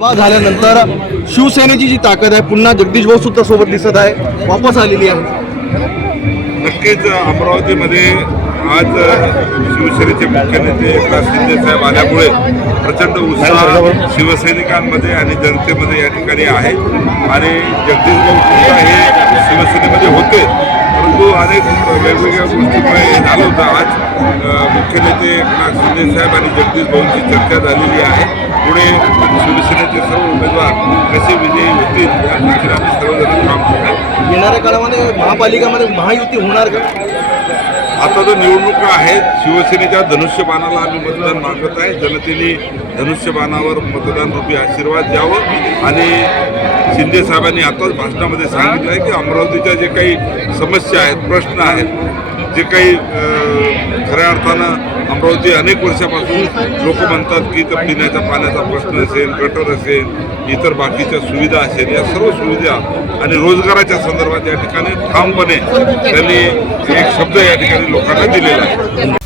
झाल्यानंतर शिवसेनेची जी ताकद आहे पुन्हा जगदीश भाऊ सुद्धा सोबत दिसत आहे, वापस आलेली आहे. नक्कीच अमरावतीमध्ये आज शिवसेनेचे मुख्य नेते एकनाथ शिंदे साहेब आल्यामुळे प्रचंड उत्साह शिवसैनिकांमध्ये आणि जनतेमध्ये या ठिकाणी आहे. आणि जगदीश भाऊ सुद्धा हे शिवसेनेमध्ये होते, परंतु अनेक वेगवेगळ्या गोष्टीमुळे हे झालं होतं. आज मुख्य नेते एकनाथ शिंदे साहेब आणि जगदीश भाऊंची चर्चा झालेली आहे. पुढे शिवसेनेचे सर्व उमेदवार कसे विजयी होतील या दृष्टीने आम्ही सर्वजण काम करतो. येणाऱ्या काळामध्ये महापालिकामध्ये महायुती होणार का? आता तर निवडणुका आहेत. शिवसेनेच्या धनुष्यबाणाला आम्ही मतदान मागत आहे. जनतेने धनुष्यबाणावर मतदान रूपी आशीर्वाद द्यावं. आणि शिंदे साहेबांनी आताच भाषणामध्ये सांगितलं आहे की अमरावतीच्या जे काही समस्या आहेत, प्रश्न आहेत, जे काही खऱ्या अर्थानं अमरावती अनेक वर्षापासून लोक म्हणतात की तर पिण्याच्या पाण्याचा प्रश्न असेल, गटर असेल, इतर बाकीच्या सुविधा असेल, या सर्व सुविधा आणि रोजगाराच्या संदर्भात या ठिकाणी ठामपणे त्यांनी एक शब्द या ठिकाणी लोकांना दिलेला आहे.